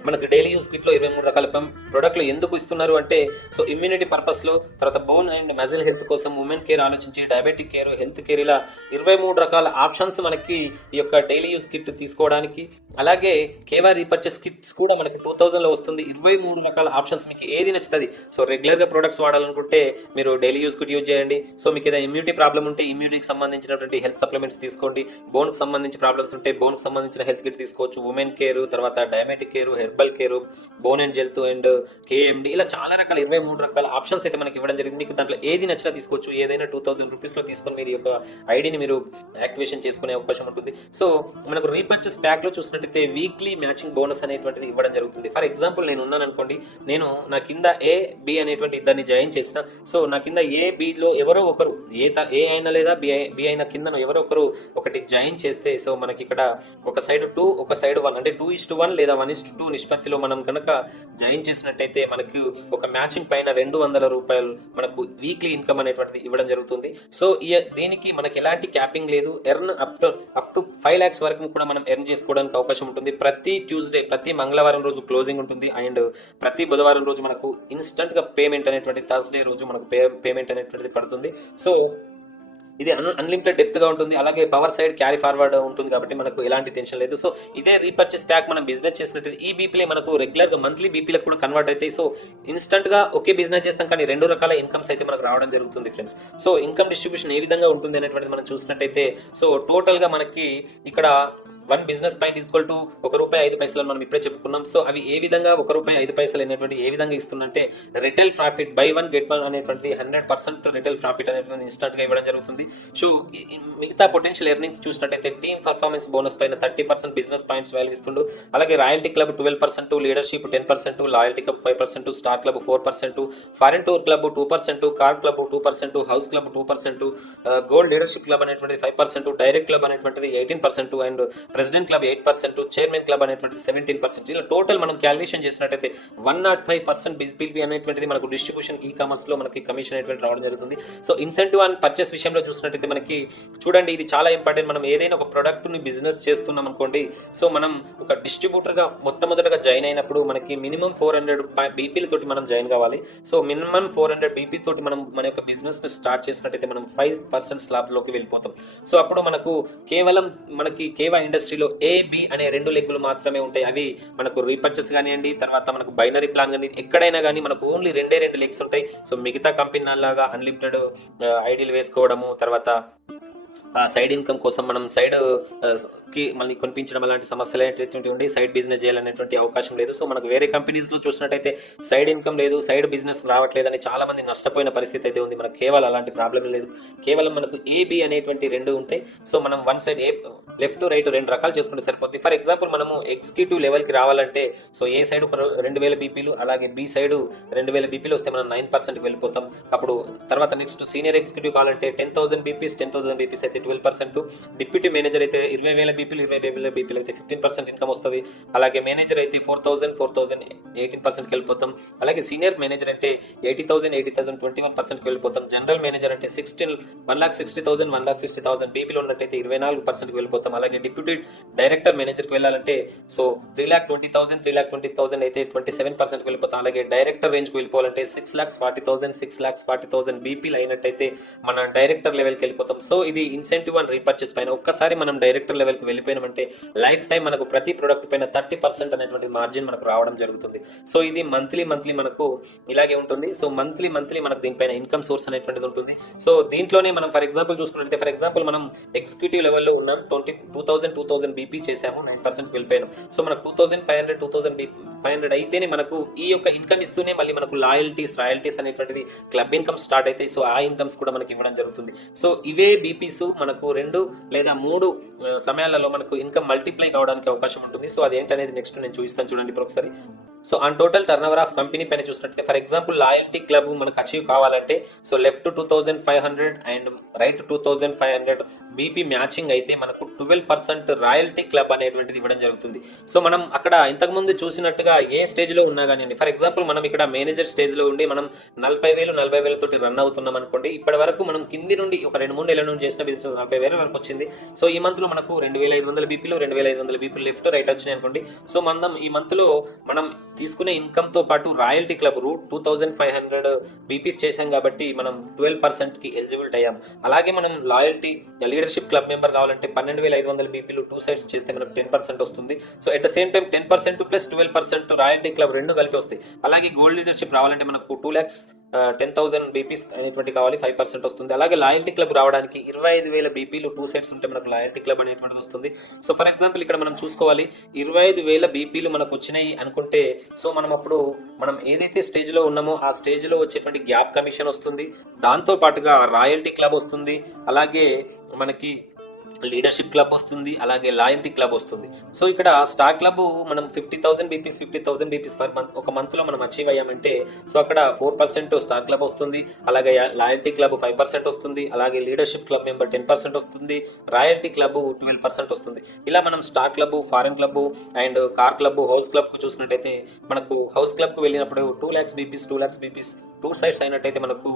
మనకు డైలీ యూస్ కిట్లో ఇరవై మూడు రకాల ప్రొడక్ట్లు ఎందుకు ఇస్తున్నారు అంటే సో ఇమ్యూనిటీ పర్పస్లో తర్వాత బోన్ అండ్ మజిల్ హెల్త్ కోసం ఉమెన్ కేర్ ఆలోచించి డయాబెటిక్ కేర్ హెల్త్ కేర్ ఇలా ఇరవై మూడు రకాల ఆప్షన్స్ మనకి ఈ యొక్క డైలీ యూస్ కిట్ తీసుకోవడానికి. అలాగే కేవా రీపర్చేస్ కిట్స్ కూడా మనకి టూ థౌజండ్లో వస్తుంది. ఇరవై మూడు రకాల ఆప్షన్స్ మీకు ఏది నచ్చుతుంది? సో రెగ్యులర్గా ప్రొడక్ట్స్ వాడాలనుకుంటే మీరు డైలీ యూస్ కిట్ యూజ్ చేయండి. సో మీకు ఏదైనా ఇమ్యూనిటీ ప్రాబ్లం ఉంటే ఇమ్యూనిటీకి సంబంధించినటువంటి హెల్త్ సప్లిమెంట్స్ తీసుకోండి. బోన్కి సంబంధించి ప్రాబ్లమ్స్ ఉంటే బోన్కి సంబంధించిన హెల్త్ కిట్ తీసుకోవచ్చు. ఉమెన్ కేర్ తర్వాత diabetic care herbal care bone and health and KMD ఇలా చాలా రకాల ఇరవై మూడు రకాల ఆప్షన్స్ అయితే మనకి ఇవ్వడం జరిగింది. మీకు దాంట్లో ఏది నచ్చినా తీసుకోవచ్చు. ఏదైనా టూ థౌసండ్ రూపీస్లో తీసుకొని మీరు యొక్క ఐడిని మీరు యాక్టివేషన్ చేసుకునే అవకాశం ఉంటుంది. సో మనకు రీపర్చేస్ ప్యాక్లో చూసినట్టయితే వీక్లీ మ్యాచింగ్ బోనస్ అనేటువంటిది ఇవ్వడం జరుగుతుంది. ఫర్ ఎగ్జాంపుల్ నేను ఉన్నాను అనుకోండి. నేను నా కింద ఏ బి అనేటువంటి ఇద్దరిని జాయిన్ చేసిన. సో నా కింద ఏ బిలో ఎవరో ఒకరు ఏ త- ఏ అయినా లేదా బి బి అయిన కింద ఎవరో ఒకరు ఒకటి జాయిన్ చేస్తే సో మనకి ఇక్కడ ఒక సైడ్ టూ ఒక సైడ్ వన్ అంటే టూ ఇస్ వన్ లేదా వన్ ఇస్ టూ నిష్పత్తిలో మనం కనుక జాయిన్ చేసినట్టయితే మనకు ఒక మ్యాచింగ్ పైన రెండు వందల రూపాయలు మనకు వీక్లీ ఇన్కమ్ అనేటువంటిది ఇవ్వడం జరుగుతుంది. సో ఈ దీనికి మనకి ఎలాంటి క్యాపింగ్ లేదు. Earn up to up to five lakhs వరకు కూడా మనం ఎర్న్ చేసుకోవడానికి అవకాశం ఉంటుంది. ప్రతి ట్యూస్డే ప్రతి మంగళవారం రోజు క్లోజింగ్ ఉంటుంది. అండ్ ప్రతి బుధవారం రోజు మనకు ఇన్స్టంట్గా పేమెంట్ అనేటువంటి థర్స్డే రోజు మనకు పే పేమెంట్ అనేటువంటిది పడుతుంది. సో ఇది అన్ అన్లిమిటెడ్ డెప్త్గా ఉంటుంది. అలాగే పవర్ సైడ్ క్యారీ ఫార్వర్డ్ ఉంటుంది కాబట్టి మనకు ఎలాంటి టెన్షన్ లేదు. సో ఇదే రీపర్చేస్ ప్యాక్ మనం బిజినెస్ చేసినట్టు ఈ బీపీలే మనకు రెగ్యులర్గా మంత్లీ బీపీలకు కూడా కన్వర్ట్ అవుతాయి సో ఇన్స్టంట్గా ఒకే బిజినెస్ చేస్తాం కానీ రెండు రకాల ఇన్కమ్స్ అయితే మనకు రావడం జరుగుతుంది ఫ్రెండ్స్ సో ఇన్కమ్ డిస్ట్రిబ్యూషన్ ఏ విధంగా ఉంటుంది అనేటువంటిది మనం చూసినట్టయితే సో టోటల్గా మనకి ఇక్కడ one business point equal to ఒక రూపాయి ఐదు పైసలు మనం ఇప్పుడే చెప్పుకున్నాం. సో అవి ఏ విధంగా ఒక రూపాయి ఐదు పైసలు అనేటువంటి ఏ విధంగా ఇస్తుందంటే retail profit buy one get one అనేటువంటి హండ్రెడ్ పర్సెంట్ రిటైల్ ప్రాఫిట్ అనేటువంటి ఇన్స్టెంట్గా ఇవ్వడం జరుగుతుంది. సో మిగతా పొటెన్షియల్ ఎర్నింగ్స్ చూసినట్టయితే టీమ్ పర్ఫార్మెన్స్ బోనస్ పైన thirty percent business points value ఇస్తుండు. అలాగే royalty club twelve percent leadership ten percent loyalty club five percent star club four percent foreign tour club two percent car club two percent house club two percent gold leadership club అనేటువంటిది five percent direct club అనేటువంటిది eighteen percent and president club eight percent chairman club అనేటువంటి seventeen percent. ఇలా total మనం calculation చేసినట్టయితే one not five percent బిజిబిల్బి అనేటువంటిది మనకు distribution ఈ కామర్స్లో మనకి కమిషన్ అనేటువంటి రావడం జరుగుతుంది. సో ఇన్సెంటివ్ అండ్ పర్చేస్ విషయంలో చూసినట్టయితే మనకి చూడండి ఇది చాలా ఇంపార్టెంట్ మనం ఏదైనా ఒక ప్రోడక్ట్ని ని బిజినెస్ చేస్తున్నాం అనుకోండి సో మనం ఒక డిస్ట్రిబ్యూటర్గా మొట్టమొదటగా జాయిన్ అయినప్పుడు మనకి మినిమం ఫోర్ హండ్రెడ్ బీపీల తోటి మనం జాయిన్ కావాలి. So minimum four hundred BP తోటి మనం మన యొక్క బిజినెస్ని స్టార్ట్ చేసినట్టయితే మనం ఫైవ్ పర్సెంట్ స్లాబ్లోకి వెళ్ళిపోతాం. సో అప్పుడు మనకు కేవలం మనకి కేవా ఇండస్ట్రీలో ఏ బి అనే రెండు లెగ్గులు మాత్రమే ఉంటాయి. అవి మనకు రీపర్చేస్ కానివ్వండి తర్వాత మనకు బైనరీ ప్లాన్ కానీ ఎక్కడైనా కానీ మనకు ఓన్లీ రెండే రెండు లెగ్స్ ఉంటాయి. సో మిగతా కంపెనీ లాగా అన్లిమిటెడ్ ఐడీలు uh, వేసుకోవడము తర్వాత సైడ్ ఇన్కమ్ కోసం మనం సైడ్కి మళ్ళీ కొనిపించడం అలాంటి సమస్యలు అనేటువంటి ఉండి సైడ్ బిజినెస్ చేయాలనేటువంటి అవకాశం లేదు. సో మనకు వేరే కంపెనీస్లో చూసినట్టయితే సైడ్ ఇన్కమ్ లేదు సైడ్ బిజినెస్ రావట్లేదని చాలా మంది నష్టపోయిన పరిస్థితి అయితే ఉంది. మనకు కేవలం అలాంటి ప్రాబ్లం లేదు. కేవలం మనకు ఏబి అనేటువంటి రెండు ఉంటాయి సో మనం వన్ సైడ్ ఏ లెఫ్ట్ రైట్ రెండు రకాలు చేసుకుంటే సరిపోతుంది ఫర్ ఎగ్జాంపుల్ మనము ఎగ్జిక్యూటివ్ లెవెల్కి రావాలంటే సో ఏ సైడ్ ఒక రెండు వేల బీపీలు అలాగే బి సైడ్ రెండు వేల బీపీలు వస్తే మనం నైన్ పర్సెంట్ వెళ్ళిపోతాం. అప్పుడు తర్వాత నెక్స్ట్ సీనియర్ ఎగ్జిక్యూటివ్ కావాలంటే ten thousand BPs ten thousand BPs అయితే ట్వెల్వ్ పర్సెంట్ డిప్యూటీ మేనేజర్ అయితే ఇరవై వేల బీపీలు ఇరవై వేల బీపీలు అయితే ఫిఫ్టీన్ పర్సెంట్ ఇన్కమ్ వస్తుంది. అలాగే మేనేజర్ అయితే four thousand four thousand eighteen పర్సెంట్కి వెళ్ళిపోతాం అలాగే సీనియర్ మేనేజర్ అంటే eighty thousand eighty thousand twenty one పర్సెంట్కి వెళ్ళిపోతాం జనరల్ మేనేజర్ అంటే sixteen one lakh sixty thousand one lakh sixty thousand బీపీలు ఉన్నట్టయితే ఇరవై నాలుగు పర్సెంట్కి వెళ్ళిపోతాం అలాగే డిప్యూటీ డైరెక్టర్ మేనేజర్కి వెళ్ళాలంటే so three lakh twenty thousand three lakh twenty thousand అయితే ట్వంటీ సెవెన్ పర్సెంట్కి వెళ్ళిపోతాం అలాగే డైరెక్టర్ రేంజ్కి వెళ్ళిపోవాలంటే six lakhs forty thousand six lakhs forty thousand బీపీలు అయినట్టయితే మన డైరెక్టర్ లెవెల్కి వెళ్ళిపోతాం. సో ఇది ఇన్సెంటివ్ అండ్ రీపర్చేస్ పైన ఒక్కసారి మనం డైరెక్టర్ లెవెల్కి వెళ్ళిపోయినామంటే లైఫ్ టైం మనకు ప్రతి ప్రొడక్ట్ పైన థర్టీ పర్సెంట్ అనేటువంటి మార్జిన్ మనకు రావడం జరుగుతుంది. సో ఇది మంత్లీ మంత్లీ మనకు ఇలాగే ఉంటుంది. సో మంత్లీ మంత్లీ మనకు దీనిపైన ఇన్కమ్ సోర్స్ అనేటువంటిది ఉంటుంది. సో దీంట్లోనే మనం ఫర్ ఎగ్జాంపుల్ చూసుకున్నట్లయితే ఫర్ ఎగ్జాంపుల్ మనం ఎగ్జిక్యూటివ్ లెవెల్లో ఉన్నాం. Twenty two thousand two thousand BP చేసాము నైన్ పర్సెంట్ వెళ్ళిపోయాము సో మనకు two thousand five hundred two thousand five hundred అయితేనే మనకు ఈ యొక్క ఇన్కమ్ ఇస్తూనే మళ్ళీ మనకు లాయల్టీస్ రాయల్టీస్ అనేటువంటిది క్లబ్ ఇన్కమ్ స్టార్ట్ అయితే సో ఆ ఇన్కమ్స్ కూడా మనకి ఇవ్వడం జరుగుతుంది. సో ఇవే బీపీస్ మనకు రెండు లేదా మూడు సమయాలలో మనకు ఇన్కమ్ మల్టిప్లై కావడానికి అవకాశం ఉంటుంది. సో అది ఏంటనేది నెక్స్ట్ నేను చూపిస్తాను చూడండి ఇప్పుడు ఒకసారి. So on total turn over of company పైన చూసినట్లయితే ఫర్ ఎగ్జాంపుల్ లాయల్టీ క్లబ్ మనకు అచీవ్ కావాలంటే so left two thousand five hundred and right two thousand five hundred BP matching అయితే మనకు ట్వెల్వ్ పర్సెంట్ రాయల్టీ క్లబ్ అనేటువంటిది ఇవ్వడం జరుగుతుంది. సో మనం అక్కడ ఇంతకుముందు చూసినట్టుగా ఏ స్టేజ్లో ఉన్నా కానీ ఫర్ ఎగ్జాంపుల్ మనం ఇక్కడ మేనేజర్ స్టేజ్లో ఉండి మనం నలభై వేలు నలభై వేలతోటి రన్ అవుతున్నాం అనుకోండి ఇప్పటి వరకు మనం కింది నుండి ఒక రెండు మూడు నెలల నుండి చేసిన బిజినెస్ నలభై వేల వరకు వచ్చింది. సో ఈ మంత్లో మనకు రెండు వేల ఐదు వందల బీపీలు రెండు వేల ఐదు వందల బీపీలు లెఫ్ట్ రైట్ వచ్చినాయి అనుకోండి. సో మనం ఈ మంత్లో మనం తీసుకునే ఇన్కమ్తో పాటు royalty club route two thousand five hundred BPs చేశాం కాబట్టి మనం ట్వెల్వ్ పర్సెంట్కి ఎలిజిబిలిటీ అయ్యాం. అలాగే మనం లాయల్టీ లీడర్షిప్ క్లబ్ మెంబర్ కావాలంటే పన్నెండు వేల ఐదు వందల బీపీలు టూ సైడ్స్ చేస్తే మనకు టెన్ పర్సెంట్ వస్తుంది. So at the same time ten percent plus twelve percent royalty club రెండు కలిపి వస్తాయి. అలాగే గోల్డ్ లీడర్షిప్ రావాలంటే మనకు two lakhs ten thousand BPs అనేటువంటి కావాలి ఫైవ్ పర్సెంట్ వస్తుంది. అలాగే లాయల్టీ క్లబ్ రావడానికి ఇరవై ఐదు వేల బీపీలు టూ సైడ్స్ ఉంటే మనకు లాయల్టీ క్లబ్ అనేటువంటిది వస్తుంది. సో ఫర్ ఎగ్జాంపుల్ ఇక్కడ మనం చూసుకోవాలి ఇరవై ఐదు వేల బీపీలు మనకు వచ్చినాయి అనుకుంటే సో మనం అప్పుడు మనం ఏదైతే స్టేజ్లో ఉన్నామో ఆ స్టేజ్లో వచ్చేటువంటి గ్యాప్ కమిషన్ వస్తుంది. దాంతో పాటుగా రాయల్టీ క్లబ్ వస్తుంది. అలాగే మనకి లీడర్షిప్ క్లబ్ వస్తుంది అలాగే లాయల్టీ క్లబ్ వస్తుంది. సో ఇక్కడ స్టార్ క్లబ్ మనం fifty thousand BPs fifty thousand BPs per month ఒక మంత్లో మనం అచీవ్ అయ్యామంటే సో అక్కడ ఫోర్ పర్సెంట్ స్టార్ క్లబ్ వస్తుంది అలాగే లాయల్టీ క్లబ్ ఫైవ్ పర్సెంట్ వస్తుంది అలాగే leadership club member ten percent వస్తుంది రాయల్టీ క్లబ్ ట్వెల్వ్ పర్సెంట్ వస్తుంది. ఇలా మనం star club foreign club and car club house క్లబ్కు చూసినట్టయితే మనకు హౌస్ క్లబ్కు వెళ్ళినప్పుడు two lakhs BPs two lakhs BPs two sides అయినట్టయితే మనకు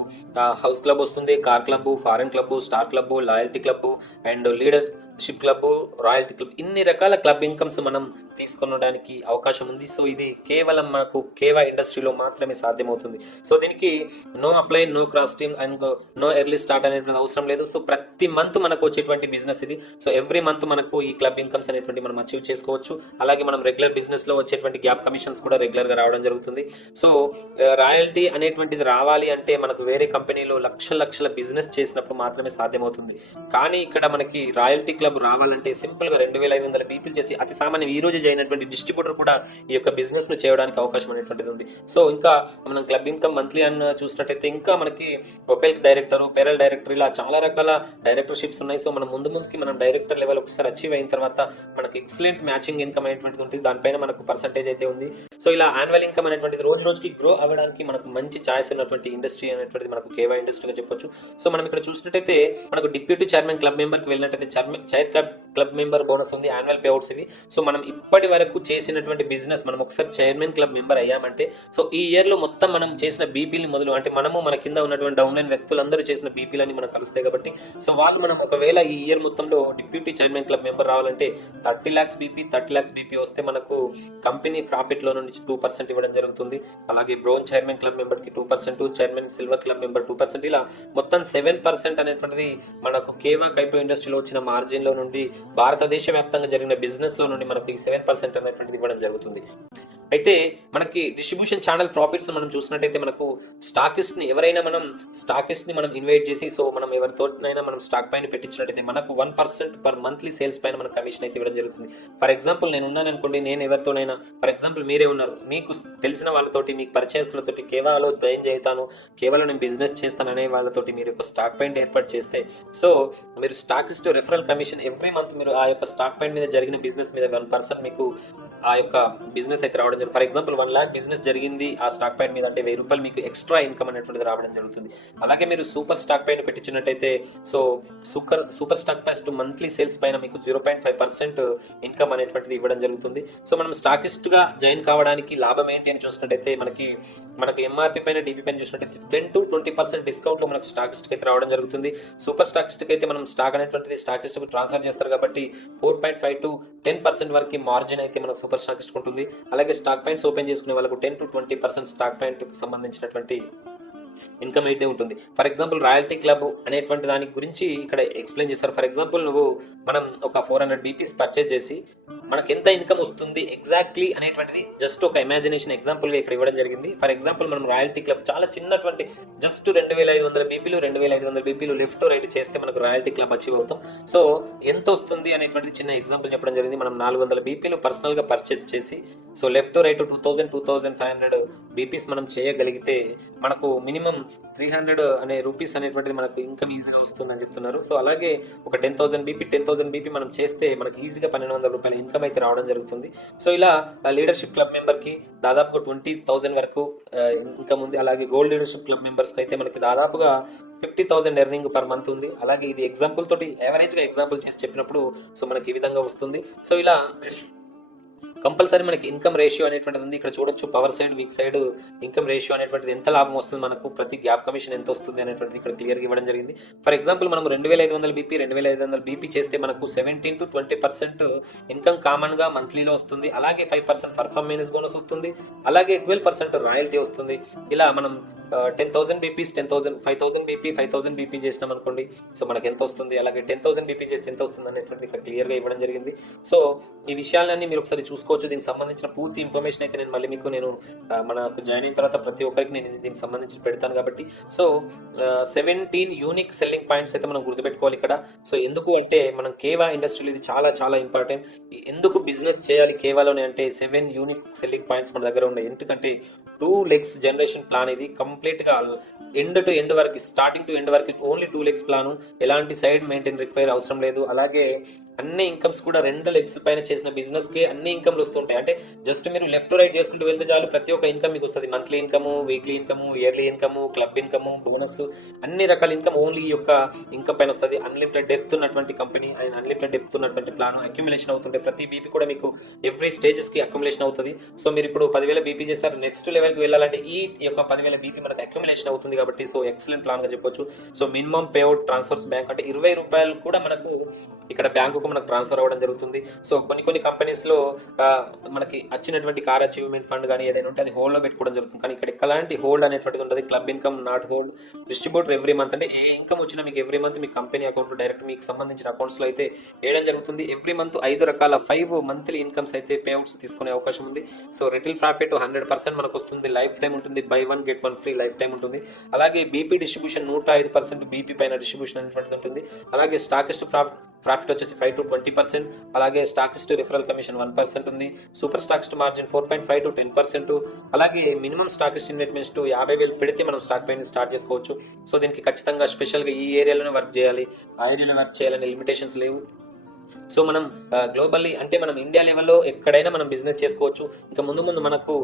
హౌస్ క్లబ్ వస్తుంది car club foreign club star club loyalty club and leadership club royalty club ఇన్ని రకాల club incomes మనం తీసుకొనడానికి అవకాశం ఉంది. సో ఇది కేవలం మనకు కేవా ఇండస్ట్రీలో మాత్రమే సాధ్యమవుతుంది. సో దీనికి no apply no cross team and no early start అనేటువంటి అవసరం లేదు. సో ప్రతి మంత్ మనకు వచ్చేటువంటి బిజినెస్ ఇది. సో ఎవ్రీ మంత్ మనకు ఈ క్లబ్ ఇన్కమ్స్ అనేటువంటి మనం అచీవ్ చేసుకోవచ్చు. అలాగే మనం రెగ్యులర్ బిజినెస్లో వచ్చేటువంటి గ్యాప్ కమిషన్స్ కూడా రెగ్యులర్గా రావడం జరుగుతుంది. సో రాయల్టీ అనేటువంటిది రావాలి అంటే మనకు వేరే కంపెనీలో లక్షల లక్షల బిజినెస్ చేసినప్పుడు మాత్రమే సాధ్యమవుతుంది. కానీ ఇక్కడ మనకి రాయల్టీ క్లబ్ క్లబ్ రావాలంటే సింపుల్గా రెండు వేల ఐదు వందల పీపుల్ చేసి అతి సామాన్యం ఈ రోజు చేయనటువంటి డిస్ట్రిబ్యూటర్ కూడా ఈ యొక్క బిజినెస్ను చేయడానికి అవకాశం అనేటువంటిది ఉంది. సో ఇంకా మనం క్లబ్ ఇన్కమ్ మంత్లీ అని చూసినట్టయితే ఇంకా మనకి ఒపెల్ డైరెక్టర్ పెరల్ డైరెక్టర్ ఇలా చాలా రకాల డైరెక్టర్షిప్స్ ఉన్నాయి. సో మనం ముందు ముందుకి మనం డైరెక్టర్ లెవెల్ ఒకసారి అచీవ్ అయిన తర్వాత మనకి ఎక్సలెంట్ మ్యాచింగ్ ఇన్కమ్ అనేటువంటిది ఉంటుంది. దానిపైన మనకు పర్సంటేజ్ అయితే ఉంది. సో ఇలా యాన్యువల్ ఇన్కమ్ అనేటువంటిది రోజు రోజుకి గ్రో అవ్వడానికి మనకు మంచి ఛాయిస్ ఉన్నటువంటి ఇండస్ట్రీ అనేటువంటిది మనకు కేవా ఇండస్ట్రీగా చెప్పొచ్చు. సో మనం ఇక్కడ చూసినట్టయితే మనకు డిప్యూటీ చైర్మన్ క్లబ్ మెంబర్కి వెళ్ళినట్టయితే chairman chair club club member bonus ఉంది యాన్యువల్ పేఅవుట్స్ ఇవి. సో మనం ఇప్పటి వరకు చేసినటువంటి బిజినెస్ మనం ఒకసారి చైర్మన్ క్లబ్ మెంబర్ అయ్యామంటే సో ఈ ఇయర్లో మొత్తం మనం చేసిన బీపీలు మొదలు అంటే మనము మన కింద ఉన్నటువంటి డౌన్లైన్ వ్యక్తులందరూ చేసిన బీపీలని మనకు కలుస్తాయి కాబట్టి సో వాళ్ళు మనం ఒకవేళ ఈ ఇయర్ మొత్తంలో డిప్యూటీ చైర్మన్ క్లబ్ మెంబర్ రావాలంటే thirty lakhs BP thirty lakhs BP వస్తే మనకు కంపెనీ ప్రాఫిట్లో నుంచి టూ పర్సెంట్ ఇవ్వడం జరుగుతుంది. అలాగే bronze chairman club మెంబర్కి two percent chairman silver club member two percent ఇలా మొత్తం సెవెన్ పర్సెంట్ అనేటువంటిది మనకు కేవా కైపో ఇండస్ట్రీలో వచ్చిన మార్జిన్ లో నుండి భారతదేశ వ్యాప్తంగా జరిగిన బిజినెస్లో నుండి మనకి సెవెన్ పర్సెంట్ అనేటువంటిది ఇవ్వడం జరుగుతుంది. అయితే మనకి డిస్ట్రిబ్యూషన్ ఛానల్ ప్రాఫిట్స్ మనం చూసినట్టయితే మనకు స్టాకిస్ట్ని ఎవరైనా మనం స్టాకిస్ట్ని మనం ఇన్వైట్ చేసి సో మనం ఎవరితోనైనా మనం స్టాక్ పైన పెట్టించినట్టయితే మనకు one percent per monthly sales పైన మనకు కమిషన్ అయితే ఇవ్వడం జరుగుతుంది. ఫర్ ఎగ్జాంపుల్ నేను ఉన్నాను అనుకోండి నేను ఎవరితోనైనా ఫర్ ఎగ్జాంపుల్ మీరే ఉన్నారు. మీకు తెలిసిన వాళ్ళతోటి మీకు పరిచయస్తులతోటి కేవలం జాయిన్ చేస్తాను కేవలం నేను బిజినెస్ చేస్తాను అనే వాళ్ళతోటి మీరు ఒక స్టాక్ పాయింట్ ఏర్పాటు చేస్తే సో మీరు stockist referral commission every month మీరు ఆ యొక్క స్టాక్ పాయింట్ మీద జరిగిన బిజినెస్ మీద వన్ పర్సెంట్ మీకు ఆ యొక్క బిజినెస్ అయితే రావడం జరుగుతుంది for example one lakh business జరిగింది ఆ స్టాక్ పాయింట్ మీద అంటే వెయ్యి రూపాయలు మీకు ఎక్స్ట్రా ఇన్కమ్ అనేటువంటిది రావడం జరుగుతుంది. అలాగే మీరు సూపర్ స్టాక్ పైన పెట్టించినట్టయితే సో సూపర్ సూపర్ స్టాక్ పైన మంత్లీ సేల్స్ పైన మీకు zero point five percent income అనేటువంటిది ఇవ్వడం జరుగుతుంది. సో మనం స్టాకిస్ట్గా జాయిన్ కావడానికి లాభం ఏంటి అని చూసినట్టయితే మనకి మనకి ఎంఆర్పి పైన డిపి పైన చూసినట్టయితే టెన్ టు ట్వంటీ పర్సెంట్ డిస్కౌంట్లో మనకు స్టాకిస్ట్ అయితే రావడం జరుగుతుంది. సూపర్ స్టాకిస్ట్కి అయితే మనం స్టాక్ అనేటువంటిది స్టాకిస్ట్ ట్రాన్స్ఫర్ చేస్తారు కాబట్టి four point five to ten percent వరకు మార్జిన్ అయితే మనకు సూపర్ స్టాకిస్ట్ ఉంటుంది. అలాగే స్టాక్ పాయింట్స్ ఓపెన్ చేసుకునే వాళ్ళకు ten to twenty percent stock point సంబంధించినటువంటి ఇన్కమ్ అయితే ఉంటుంది. ఫర్ ఎగ్జాంపుల్ రాయల్టీ క్లబ్ అనేటువంటి దాని గురించి ఇక్కడ ఎక్స్ప్లెయిన్ చేస్తారు. ఫర్ ఎగ్జాంపుల్ నువ్వు మనం ఒక ఫోర్ హండ్రెడ్ బీపీస్ పర్చేస్ చేసి మనకి ఎంత ఇన్కమ్ వస్తుంది ఎగ్జాక్ట్లీ అనేటువంటిది జస్ట్ ఒక ఇమాజినేషన్ ఎగ్జాంపుల్గా ఇక్కడ ఇవ్వడం జరిగింది. ఫర్ ఎగ్జాంపుల్ మనం రాయల్టీ క్లబ్ చాలా చిన్నటువంటి జస్ట్ రెండు వేల ఐదు వందల బీపీలు రెండు వేల ఐదు వందల బీపీలు లెఫ్ట్ రైట్ చేస్తే మనకు రాయల్టీ క్లబ్ అచీవ్ అవుతాం. సో ఎంత వస్తుంది అనేటువంటి చిన్న ఎగ్జాంపుల్ చెప్పడం జరిగింది. మనం నాలుగు వందల బీపీలు పర్సనల్గా పర్చేస్ చేసి so left right two thousand two thousand five hundred BPs మనం చేయగలిగితే మనకు మినిమం త్రీ హండ్రెడ్ అనే రూపీస్ అనేటువంటిది మనకు ఇన్కమ్ ఈజీగా వస్తుందని చెప్తున్నారు. సో అలాగే ఒక ten thousand BP ten thousand BP మనం చేస్తే మనకి ఈజీగా పన్నెండు వందల రూపాయల ఇన్కమ్ అయితే రావడం జరుగుతుంది. సో ఇలా లీడర్షిప్ క్లబ్ మెంబర్కి దాదాపుగా ట్వంటీ థౌసండ్ వరకు ఇన్కమ్ ఉంది. అలాగే గోల్డ్ లీడర్షిప్ క్లబ్ మెంబర్స్కి అయితే మనకి దాదాపుగా fifty thousand earning per month ఉంది. అలాగే ఇది ఎగ్జాంపుల్ తోటి యావరేజ్గా ఎగ్జాంపుల్ చేసి చెప్పినప్పుడు సో మనకి ఈ విధంగా వస్తుంది. సో ఇలా కంపల్సరీ మనకి ఇన్కమ్ రేషియో అనేటువంటిది ఉంది. ఇక్కడ చూడొచ్చు power side weak side income ratio అనేటువంటిది ఎంత లాభం వస్తుంది మనకు ప్రతి గ్యాప్ కమిషన్ ఎంత వస్తుంది అనేటువంటిది ఇక్కడ క్లియర్గా ఇవ్వడం జరిగింది. ఫర్ ఎగ్జాంపుల్ మనం రెండు వేల ఐదు వందల బీపీ రెండు వేల ఐదు వందల బీపీ చేస్తే మనకు seventeen to twenty percent income కామన్గా మంత్లీలో వస్తుంది. అలాగే ఫైవ్ పర్సెంట్ పర్ఫార్మెన్స్ బోనస్ వస్తుంది. అలాగే ట్వెల్వ్ పర్సెంట్ రాయల్టీ వస్తుంది. ఇలా మనం ten thousand BPs ten thousand five thousand BP five thousand BP చేసినాం అనుకోండి సో మనకి ఎంత వస్తుంది? అలాగే టెన్ థౌసండ్ బీపీ చేస్తే ఎంత వస్తుంది అనేటువంటి ఇక్కడ క్లియర్గా ఇవ్వడం జరిగింది. సో ఈ విషయాలన్నీ మీరు ఒకసారి తీసుకోవచ్చు దీనికి సంబంధించిన పూర్తి ఇన్ఫర్మేషన్ అయితే నేను మళ్ళీ మీకు నేను మనకు జాయిన్ అయిన తర్వాత ప్రతి ఒక్కరికి నేను దీనికి సంబంధించి పెడతాను కాబట్టి. So seventeen unique selling points అయితే మనం గుర్తుపెట్టుకోవాలి ఇక్కడ. సో ఎందుకు అంటే మనం కేవా ఇండస్ట్రీలో ఇది చాలా చాలా ఇంపార్టెంట్ ఎందుకు బిజినెస్ చేయాలి కేవాలోనే అంటే సెవెన్ యూనిక్ సెల్లింగ్ పాయింట్స్ మన దగ్గర ఉన్నాయి. ఎందుకంటే టూ లెగ్స్ జనరేషన్ ప్లాన్ ఇది. కంప్లీట్గా ఎండ్ టు ఎండ్ వరకు స్టార్టింగ్ టు ఎండ్ వరకు ఓన్లీ టూ లెగ్స్ ప్లాన్ ఎలాంటి సైడ్ మెయింటైన్ రిక్వైర్ అవసరం లేదు. అలాగే అన్ని ఇన్కమ్స్ కూడా రెండు లెగ్స్ పైన చేసిన బిజినెస్కి అన్ని ఇన్కమ్ ఆఫర్లు వస్తుంటాయి. అంటే జస్ట్ మీరు లెఫ్ట్ రైట్ చేసుకుంటూ వెళ్తే చాలు ప్రతి ఒక్క ఇన్కమ్ మీకు వస్తుంది. Monthly income weekly income yearly income club income bonus అన్ని రకాల ఇన్కమ్ ఓన్లీ ఈ యొక్క ఇన్కమ్ పైన వస్తుంది. అన్లిమిటెడ్ డెప్త్ ఉన్నటువంటి కంపెనీ అండ్ అన్లిమిటెడ్ డెప్త్ ఉన్నటువంటి ప్లాన్ అక్యుములేషన్ అవుతుంటే ప్రతి బీపీ కూడా మీకు ఎవ్రీ స్టేజెస్కి అక్యుములేషన్ అవుతుంది. సో మీరు ఇప్పుడు పదివేల బీపీ చేస్తారు. నెక్స్ట్ లెవెల్కి వెళ్ళాలంటే ఈ యొక్క పదివేల బీపీ మనకు అక్యుములేషన్ అవుతుంది కాబట్టి సో ఎక్సలెంట్ ప్లాన్గా చెప్పొచ్చు. So minimum payout transfers bank అంటే ఇరవై రూపాయలు కూడా మనకు ఇక్కడ బ్యాంకుకు మనకు ట్రాన్స్ఫర్ అవ్వడం జరుగుతుంది. సో కొన్ని కొన్ని కంపెనీస్లో మనకి వచ్చినటువంటి కార్ అచీవ్మెంట్ ఫండ్ కానీ ఏదైనా ఉంటే అది హోల్డ్లో పెట్టుకోవడం జరుగుతుంది. కానీ ఇక్కడ ఎలాంటి హోల్డ్ అనేటువంటిది ఉంటుంది club income not hold distributor every month అంటే ఏ ఇన్కమ్ వచ్చినా మీకు ఎవ్రీ మంత్ మీ కంపెనీ అకౌంట్లో డైరెక్ట్ మీకు సంబంధించిన అకౌంట్స్లో అయితే వేయడం జరుగుతుంది. ఎవ్రీ మంత్ ఐదు రకాల ఫైవ్ మంత్లీ ఇన్కమ్స్ అయితే పేఅవుట్స్ తీసుకునే అవకాశం ఉంది. So retail profit hundred percent మనకు వస్తుంది. లైఫ్ టైం ఉంటుంది. Buy one get one free life time ఉంటుంది. అలాగే బీపీ డిస్ట్రిబ్యూషన్ నూట ఐదు పర్సెంట్ బీపీ పైన డిస్ట్రిబ్యూషన్ అనేటువంటిది ఉంటుంది. అలాగే స్టాకిస్ట్ ప్రాఫిట్ ప్రాఫిట్ వచ్చేసి ఫైవ్ టు ట్వంటీ పర్సెంట్ అలాగే stockist referral commission one percent ఉంది. Super stockist margin four point five to ten percent అలాగే మినిమం స్టాకిస్ట్ ఇన్వెస్ట్మెంట్స్ టు యాభై వేలు పెడితే మనం స్టాక్ పైన స్టార్ట్ చేసుకోవచ్చు. సో దీనికి ఖచ్చితంగా స్పెషల్గా ఈ ఏరియాలోనే వర్క్ చేయాలి. ఆ ఏరియాలో వర్క్ చేయాలని లిమిటేషన్స్ లేవు. సో మనం గ్లోబల్లీ అంటే మనం ఇండియా లెవెల్లో ఎక్కడైనా మనం బిజినెస్ చేసుకోవచ్చు. ఇంకా ముందు ముందు మనకు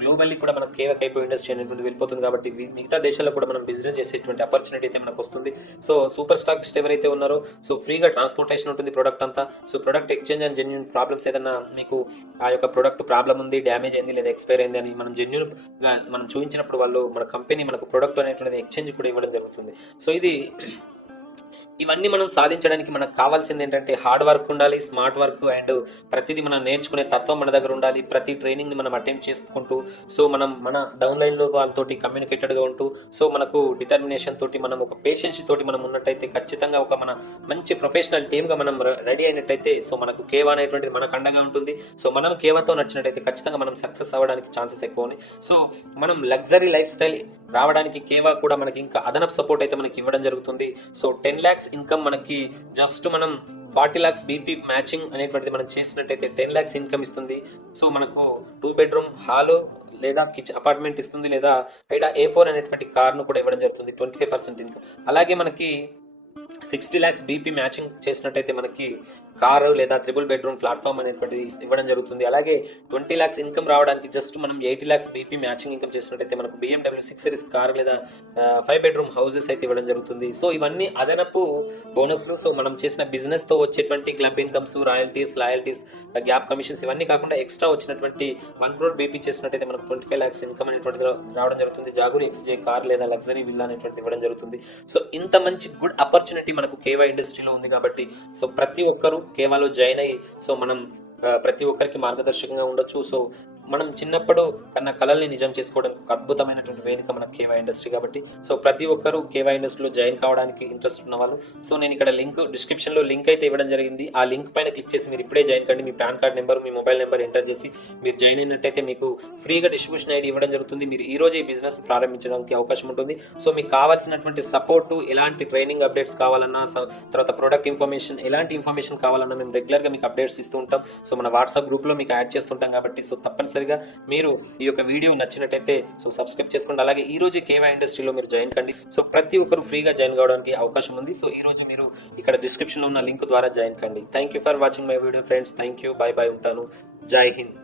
గ్లోబల్లీ కూడా మనం కేవక కైపో ఇండస్ట్రీ ముందు వెళ్ళిపోతుంది కాబట్టి మిగతా దేశాల్లో కూడా మనం బిజినెస్ చేసేటువంటి ఆపర్చునిటీ అయితే మనకు వస్తుంది. సో సూపర్ స్టాకిస్ట్ ఎవరైతే ఉన్నారో సో ఫ్రీగా ట్రాన్స్పోర్టేషన్ ఉంటుంది ప్రొడక్ట్ అంతా. So product exchange and genuine problems ఏదైనా మీకు ఆ యొక్క ప్రొడక్ట్ ప్రాబ్లం ఉంది డ్యామేజ్ అయింది లేదా ఎక్స్పైర్ అయింది అని మనం జెన్యున్ మనం చూపించినప్పుడు వాళ్ళు మన కంపెనీ మనకు ప్రొడక్ట్ అనేటువంటిది ఎక్స్చేంజ్ కూడా ఇవ్వడం జరుగుతుంది. సో ఇది ఇవన్నీ మనం సాధించడానికి మనకు కావాల్సింది ఏంటంటే హార్డ్ వర్క్ ఉండాలి స్మార్ట్ వర్క్ అండ్ ప్రతిదీ మనం నేర్చుకునే తత్వం మన దగ్గర ఉండాలి ప్రతి ట్రైనింగ్ మనం అటెంప్ట్ చేసుకుంటూ సో మనం మన డౌన్ లైన్లో వాళ్ళతోటి కమ్యూనికేటెడ్గా ఉంటూ సో మనకు డిటర్మినేషన్ తోటి మనం ఒక పేషెన్స్ తోటి మనం ఉన్నట్టయితే ఖచ్చితంగా ఒక మన మంచి ప్రొఫెషనల్ టీమ్గా మనం రెడీ అయినట్టయితే సో మనకు కేవా అనేటువంటిది మనకు అండగా ఉంటుంది. సో మనం కేవాతో నచ్చినట్టయితే ఖచ్చితంగా మనం సక్సెస్ అవ్వడానికి ఛాన్సెస్ ఎక్కువ ఉన్నాయి. సో మనం లగ్జరీ లైఫ్ స్టైల్ రావడానికి కేవా కూడా మనకి ఇంకా అదనపు సపోర్ట్ అయితే మనకి ఇవ్వడం జరుగుతుంది. సో టెన్ ల్యాక్స్ ఇన్కమ్ మనకి జస్ట్ మనం ఫార్టీ ల్యాక్స్ బీపీ మ్యాచింగ్ అనేటువంటిది మనం చేసినట్టయితే టెన్ ల్యాక్స్ ఇన్కమ్ ఇస్తుంది. సో మనకు టూ బెడ్రూమ్ హాలు లేదా కిచెన్ అపార్ట్మెంట్ ఇస్తుంది లేదా లేదా ఏ ఫోర్ అనేటువంటి కార్ను కూడా ఇవ్వడం జరుగుతుంది ట్వంటీ ఫైవ్ పర్సెంట్ ఇన్కమ్ అలాగే మనకి సిక్స్టీ ల్యాక్స్ బీపీ మ్యాచింగ్ చేసినట్టయితే మనకి కారు లేదా త్రిబుల్ బెడ్రూమ్ ప్లాట్ఫామ్ అనేటువంటిది ఇవ్వడం జరుగుతుంది. అలాగే ట్వంటీ ల్యాక్స్ ఇన్కమ్ రావడానికి జస్ట్ మనం eighty lakhs BP matching income చేసినట్టయితే మనకు బిఎండబ్ల్యూ సిక్స్ సిరీస్ కార్ లేదా ఫైవ్ బెడ్రూమ్ హౌసెస్ అయితే ఇవ్వడం జరుగుతుంది. సో ఇవన్నీ అదనపు బోనస్లు. సో మనం చేసిన బిజినెస్తో వచ్చేటువంటి club incomes royalties loyalties gap commissions ఇవన్నీ కాకుండా ఎక్స్ట్రా వచ్చినటువంటి వన్ క్రోర్ బీపీ చేసినట్టయితే మనకు ట్వంటీ ఫైవ్ ల్యాక్స్ ఇన్కమ్ అనేటువంటిది రావడం జరుగుతుంది. జాగూరి ఎక్స్జే కార్ లేదా లగ్జరీ విల్లా అనేటువంటిది ఇవ్వడం జరుగుతుంది. సో ఇంత మంచి గుడ్ ఆపర్చునిటీ మనకు కేవై ఇండస్ట్రీలో ఉంది కాబట్టి సో ప్రతి ఒక్కరూ కేవలం జాయిన్ అయ్యి సో మనం ప్రతి ఒక్కరికి మార్గదర్శకంగా ఉండొచ్చు. సో మనం చిన్నప్పుడు కన్నా కళల్ని నిజం చేసుకోవడానికి ఒక అద్భుతమైనటువంటి వేదిక మన కేవా ఇండస్ట్రీ కాబట్టి సో ప్రతి ఒక్కరూ కేవా ఇండస్ట్రీలో జాయిన్ కావడానికి ఇంట్రెస్ట్ ఉన్న వాళ్ళు. సో నేను ఇక్కడ లింక్ డిస్క్రిప్షన్లో లింక్ అయితే ఇవ్వడం జరిగింది. ఆ లింక్ పైన క్లిక్ చేసి మీరు ఇప్పుడే జాయిన్ కండి. మీ పాన్ కార్డ్ నెంబర్ మీ మొబైల్ నెంబర్ ఎంటర్ చేసి మీరు జాయిన్ అయినట్టయితే మీకు ఫ్రీగా డిస్ట్రిబ్యూషన్ ఐడి ఇవ్వడం జరుగుతుంది. మీరు ఈ రోజే ఈ బిజినెస్ ప్రారంభించడానికి అవకాశం ఉంటుంది. సో మీకు కావాల్సినటువంటి సపోర్ట్ ఎలాంటి ట్రైనింగ్ అప్డేట్స్ కావాలన్నా తర్వాత ప్రొడక్ట్ ఇన్ఫర్మేషన్ ఎలాంటి ఇన్ఫర్మేషన్ కావాలన్నా మేము రెగ్యులర్గా మీకు అప్డేట్స్ ఇస్తూ ఉంటాం. సో మన వాట్సాప్ గ్రూప్లో మీకు యాడ్ చేస్తుంటాం కాబట్టి సో తప్పనిసరిగా మీరు ఈ యొక్క వీడియో నచ్చినట్టయితే సో సబ్స్క్రైబ్ చేసుకోండి. అలాగే ఈ రోజు కేవై ఇండస్ట్రీలో మీరు జాయిన్ కండి. సో ప్రతి ఒక్కరు ఫ్రీగా జాయిన్ కావడానికి అవకాశం ఉంది. సో ఈ రోజు మీరు ఇక్కడ డిస్క్రిప్షన్లో ఉన్న లింక్ ద్వారా జాయిన్ కండి. Thank you for watching my video friends thank you bye bye ఉంటాను. జై హింద్.